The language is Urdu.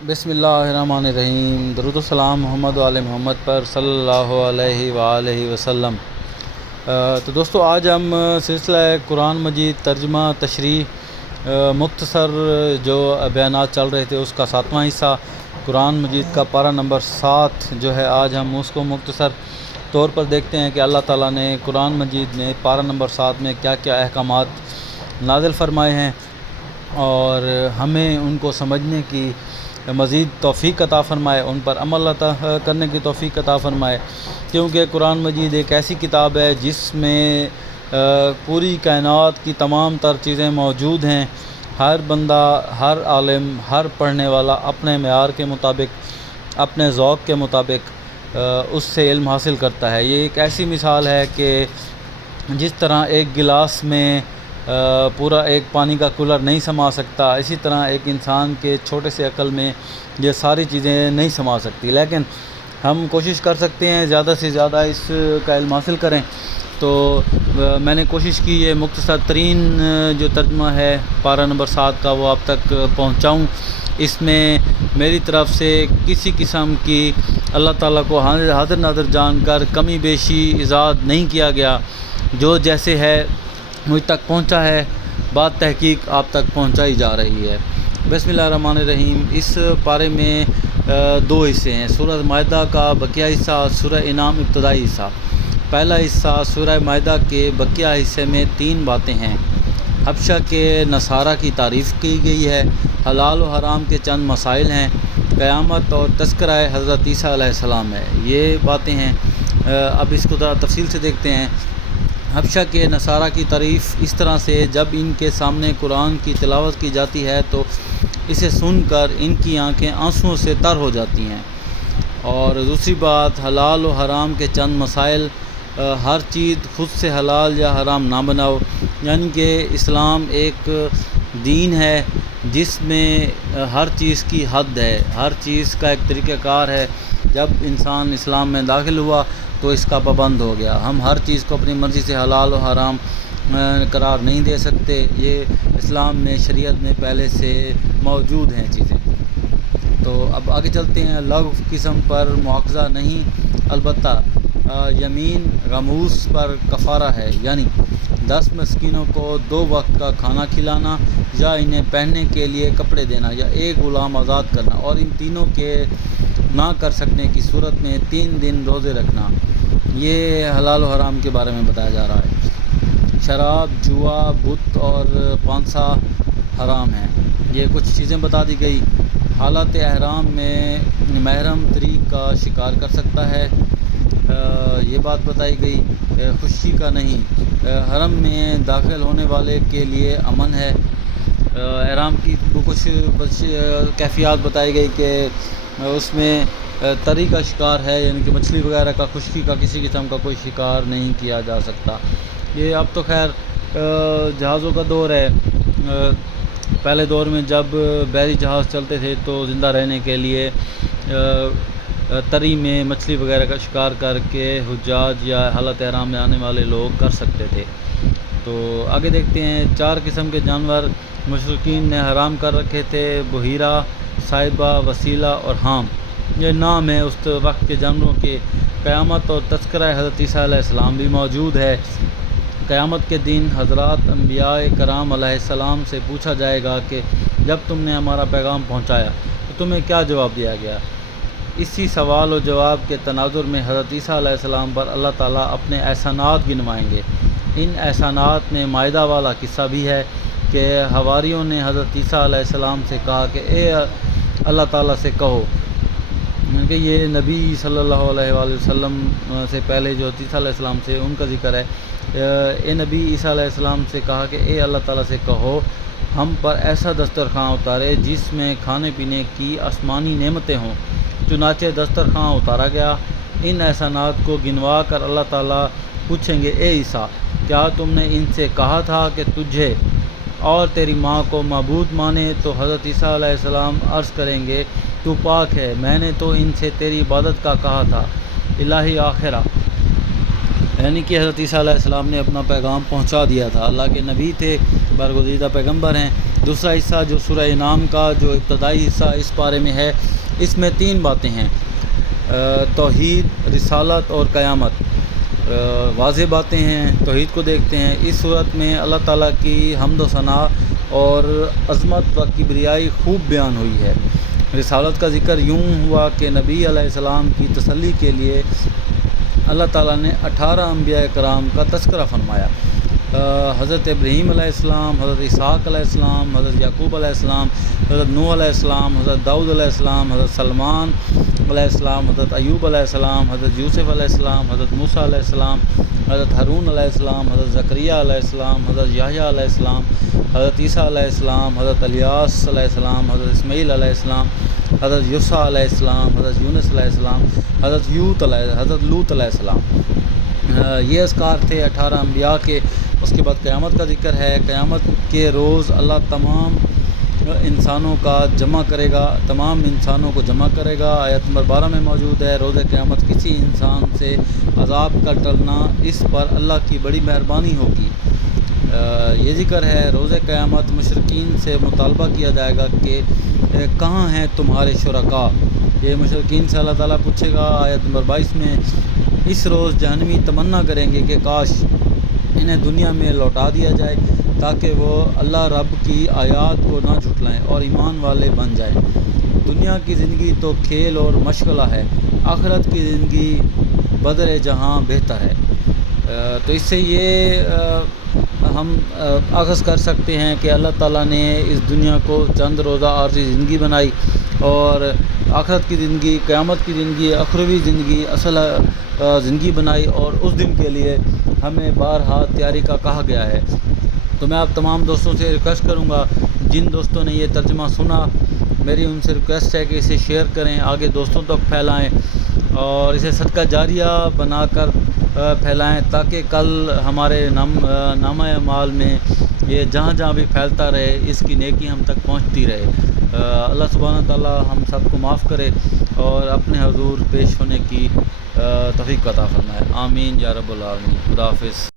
بسم اللہ الرحمن الرحیم۔ درود و سلام محمد و آل محمد پر صلی اللہ علیہ وآلہ وسلم۔ تو دوستو، آج ہم سلسلہ قرآن مجید ترجمہ تشریح مختصر جو بیانات چل رہے تھے اس کا 7واں حصہ قرآن مجید کا پارہ نمبر 7 جو ہے، آج ہم اس کو مختصر طور پر دیکھتے ہیں کہ اللہ تعالیٰ نے قرآن مجید میں پارہ نمبر 7 میں کیا کیا احکامات نازل فرمائے ہیں اور ہمیں ان کو سمجھنے کی مزید توفیق عطا فرمائے، ان پر عمل عطا کرنے کی توفیق عطا فرمائے، کیونکہ قرآن مجید ایک ایسی کتاب ہے جس میں پوری کائنات کی تمام تر چیزیں موجود ہیں۔ ہر بندہ، ہر عالم، ہر پڑھنے والا اپنے معیار کے مطابق، اپنے ذوق کے مطابق اس سے علم حاصل کرتا ہے۔ یہ ایک ایسی مثال ہے کہ جس طرح ایک گلاس میں پورا ایک پانی کا کولر نہیں سما سکتا، اسی طرح ایک انسان کے چھوٹے سے عقل میں یہ ساری چیزیں نہیں سما سکتی، لیکن ہم کوشش کر سکتے ہیں زیادہ سے زیادہ اس کا علم حاصل کریں۔ تو میں نے کوشش کی یہ مختصر ترین جو ترجمہ ہے پارہ نمبر 7 کا وہ آپ تک پہنچاؤں۔ اس میں میری طرف سے کسی قسم کی اللہ تعالیٰ کو حاضر ناظر جان کر کمی بیشی ایجاد نہیں کیا گیا، جو جیسے ہے مجھ تک پہنچا ہے، بات تحقیق آپ تک پہنچائی جا رہی ہے۔ بسم اللہ الرحمن الرحیم۔ اس پارے میں 2 حصے ہیں، سورہ مائدہ کا بقیہ حصہ اور سورہ انعام ابتدائی حصہ۔ پہلا حصہ سورہ مائدہ کے بقیہ حصے میں 3 باتیں ہیں۔ حبشہ کے نصارہ کی تعریف کی گئی ہے، حلال و حرام کے چند مسائل ہیں، قیامت اور تذکرہ حضرت عیسیٰ علیہ السلام ہے، یہ باتیں ہیں۔ اب اس کو ذرا تفصیل سے دیکھتے ہیں۔ حبشہ کے نصارہ کی تعریف اس طرح سے، جب ان کے سامنے قرآن کی تلاوت کی جاتی ہے تو اسے سن کر ان کی آنکھیں آنسوؤں سے تر ہو جاتی ہیں۔ اور دوسری بات، حلال و حرام کے چند مسائل، ہر چیز خود سے حلال یا حرام نہ بناؤ، یعنی کہ اسلام ایک دین ہے جس میں ہر چیز کی حد ہے، ہر چیز کا ایک طریقہ کار ہے۔ جب انسان اسلام میں داخل ہوا تو اس کا پابند ہو گیا۔ ہم ہر چیز کو اپنی مرضی سے حلال و حرام قرار نہیں دے سکتے، یہ اسلام میں، شریعت میں پہلے سے موجود ہیں چیزیں۔ تو اب آگے چلتے ہیں۔ لغو قسم پر مواخذہ نہیں، البتہ یمین غموس پر کفارہ ہے، یعنی 10 مسکینوں کو 2 وقت کا کھانا کھلانا، یا انہیں پہننے کے لیے کپڑے دینا، یا ایک غلام آزاد کرنا، اور ان تینوں کے نہ کر سکنے کی صورت میں 3 دن روزے رکھنا۔ یہ حلال و حرام کے بارے میں بتایا جا رہا ہے۔ شراب، جوا، بت اور پانسا حرام ہیں، یہ کچھ چیزیں بتا دی گئی۔ حالات احرام میں محرم طریق کا شکار کر سکتا ہے، یہ بات بتائی گئی۔ خشکی کا نہیں، حرم میں داخل ہونے والے کے لیے امن ہے۔ احرام کی کچھ کیفیات بتائی گئی کہ اس میں تری کا شکار ہے، یعنی کہ مچھلی وغیرہ کا، خشکی کا کسی قسم کا کوئی شکار نہیں کیا جا سکتا۔ یہ اب تو خیر جہازوں کا دور ہے۔ پہلے دور میں جب بحری جہاز چلتے تھے تو زندہ رہنے کے لیے تری میں مچھلی وغیرہ کا شکار کر کے حجاج یا حالت احرام میں آنے والے لوگ کر سکتے تھے۔ تو آگے دیکھتے ہیں۔ 4 قسم کے جانور مشرکین نے حرام کر رکھے تھے، بحیرہ، صائبہ، وسیلہ اور حام، یہ نام ہے اس وقت کے جانوروں کے۔ قیامت اور تذکرہ حضرت عیسیٰ علیہ السلام بھی موجود ہے۔ قیامت کے دن حضرات انبیاء کرام علیہ السلام سے پوچھا جائے گا کہ جب تم نے ہمارا پیغام پہنچایا تو تمہیں کیا جواب دیا گیا؟ اسی سوال و جواب کے تناظر میں حضرت عیسیٰ علیہ السلام پر اللہ تعالیٰ اپنے احسانات گنوائیں گے۔ ان احسانات میں مائدہ والا قصہ بھی ہے کہ حواریوں نے حضرت عیسیٰ علیہ السلام سے کہا کہ اے اللہ تعالیٰ سے کہو، کہ یہ نبی صلی اللہ علیہ وآلہ وسلم سے پہلے جو عیسیٰ علیہ السلام سے ان کا ذکر ہے، اے نبی عیسیٰ علیہ السلام سے کہا کہ اے اللہ تعالیٰ سے کہو ہم پر ایسا دسترخوان اتارے جس میں کھانے پینے کی آسمانی نعمتیں ہوں۔ چنانچہ دسترخوان اتارا گیا۔ ان احسانات کو گنوا کر اللہ تعالیٰ پوچھیں گے، اے عیسیٰ، کیا تم نے ان سے کہا تھا کہ تجھے اور تیری ماں کو معبود مانے؟ تو حضرت عیسیٰ علیہ السلام عرض کریں گے، تو پاک ہے، میں نے تو ان سے تیری عبادت کا کہا تھا۔ الہی آخرہ، یعنی کہ حضرت عیسیٰ علیہ السلام نے اپنا پیغام پہنچا دیا تھا، اللہ کے نبی تھے، برگزیدہ پیغمبر ہیں۔ دوسرا حصہ جو سورہ انعام کا جو ابتدائی حصہ اس پارے میں ہے، اس میں 3 باتیں ہیں، توحید، رسالت اور قیامت۔ واضح باتیں ہیں، توحید کو دیکھتے ہیں۔ اس صورت میں اللہ تعالیٰ کی حمد و ثنا اور عظمت و کبریائی خوب بیان ہوئی ہے۔ رسالت کا ذکر یوں ہوا کہ نبی علیہ السلام کی تسلی کے لیے اللہ تعالیٰ نے 18 انبیاء کرام کا تذکرہ فرمایا۔ حضرت ابراہیم علیہ السلام، حضرت اسحاق علیہ السلام، حضرت یعقوب علیہ السلام، حضرت نوح علیہ السلام، حضرت داؤد علیہ السلام، حضرت سلمان علیہ السلام، حضرت ایوب علیہ السلام، حضرت یوسف علیہ السلام، حضرت موسیٰ علیہ السلام، حضرت ہارون علیہ السلام، حضرت زکریہ علیہ السلام، حضرت یحییٰ علیہ السلام، حضرت عیسیٰ علیہ السلام، حضرت الیاس علیہ السلام، حضرت اسماعیل علیہ السلام، حضرت یوسع علیہ السلام، حضرت یونس علیہ السلام، حضرت لوط علیہ السلام۔ یہ اذکار تھے 18 انبیاء کے۔ اس کے بعد قیامت کا ذکر ہے۔ قیامت کے روز اللہ تمام انسانوں کا جمع کرے گا، تمام انسانوں کو جمع کرے گا۔ آیت نمبر 12 میں موجود ہے، روز قیامت کسی انسان سے عذاب کا ٹلنا اس پر اللہ کی بڑی مہربانی ہوگی۔ یہ ذکر ہے، روز قیامت مشرکین سے مطالبہ کیا جائے گا کہ کہاں ہیں تمہارے شرکاء۔ یہ مشرکین سے اللہ تعالیٰ پوچھے گا۔ آیت نمبر 22 میں اس روز جہنمی تمنا کریں گے کہ کاش انہیں دنیا میں لوٹا دیا جائے تاکہ وہ اللہ رب کی آیات کو نہ جھٹلائیں اور ایمان والے بن جائیں۔ دنیا کی زندگی تو کھیل اور مشغلہ ہے، آخرت کی زندگی بدر جہاں بہتر ہے۔ تو اس سے یہ ہم اخذ کر سکتے ہیں کہ اللہ تعالیٰ نے اس دنیا کو چند روزہ عارضی زندگی بنائی، اور آخرت کی زندگی، قیامت کی زندگی، اخروی زندگی، اصل زندگی بنائی، اور اس دن کے لیے ہمیں بارہا تیاری کا کہا گیا ہے۔ تو میں آپ تمام دوستوں سے ریکویسٹ کروں گا، جن دوستوں نے یہ ترجمہ سنا، میری ان سے ریکویسٹ ہے کہ اسے شیئر کریں، آگے دوستوں تک پھیلائیں، اور اسے صدقہ جاریہ بنا کر پھیلائیں تاکہ کل ہمارے نامہ اعمال میں یہ جہاں جہاں بھی پھیلتا رہے، اس کی نیکی ہم تک پہنچتی رہے۔ اللہ سبحانہ تعالیٰ ہم سب کو معاف کرے اور اپنے حضور پیش ہونے کی توفیق عطا فرمائے۔ آمین یا رب العالمین۔ خدا حافظ۔